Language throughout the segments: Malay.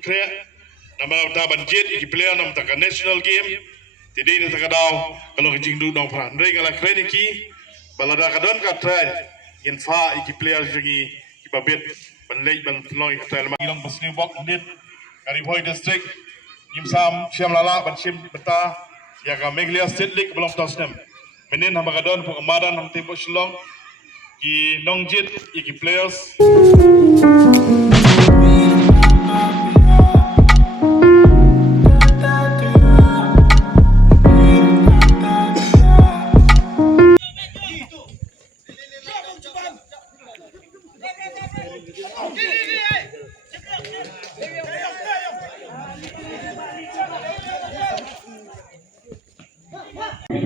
Kaya nama banjir iki player nam taka national game tidak ini taka daw kalau kecing du daw peran ring ala keren iki balada kadon ka try in fa iki player jogi kibabet banlej ban tloy try ilang basni bok dit kari boy district imsam siam lala ban sim beta ya ka meglia state league belum tosnem menin nama kadon pok amadan nam tempo shillong ki nongjit iki players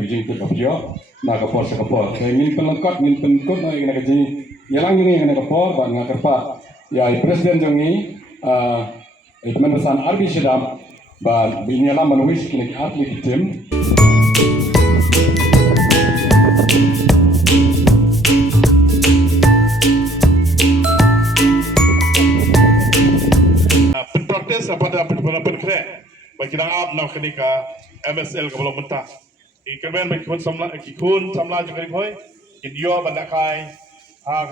Jing ke kapio na kapor sa kapor kay min pelengkot min penkot na ing nagaji yalang ing nagapor ba nga karpa ya presiden jongi pesan arbi sedam ba binyala manuwis kini atlet tim penproktes pada penkre bagi nang up na kenika MSL ka belum mentah ikan bagi kun samla juga boy India bandakai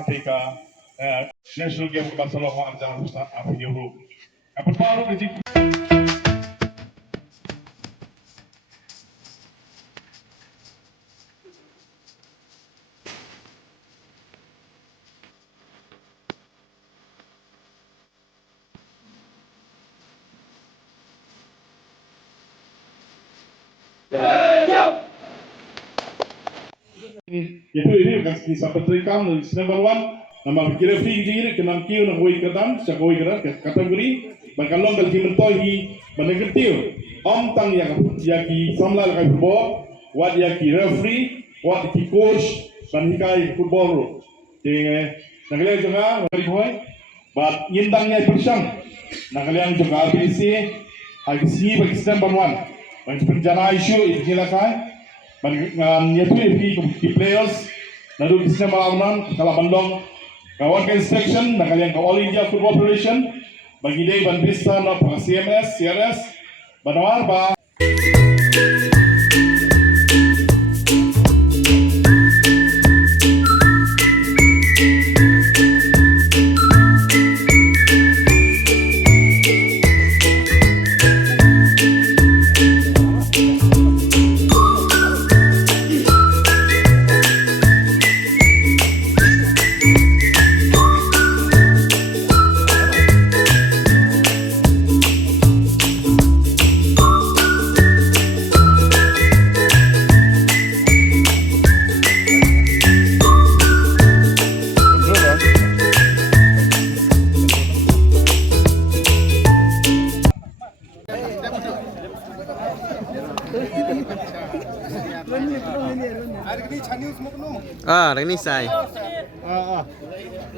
ketika national game ke Barcelona jangan lupa apa Euro apa baru di ini kasi sampai terikam dari number 1 nama kira free jadi kenam kiu nak koi kedan sakoi kedan kategori bangkalong kalau mentoi menegetiu om tang yang ki samla lakai football wat ki referee wat ki coach dan hikai football jadi nakalian juga mari boy bat yindangnya bersang nakalian juga RBC agisi bagi sistem banwan bagi penjana isu itu lakai yaitu di players lalu di sana malaman kalau bandong kawan ke inspection nak kalian ke All India Football Federation bagi dia ban bisa nak CMS CRS banawar ba Ini sai.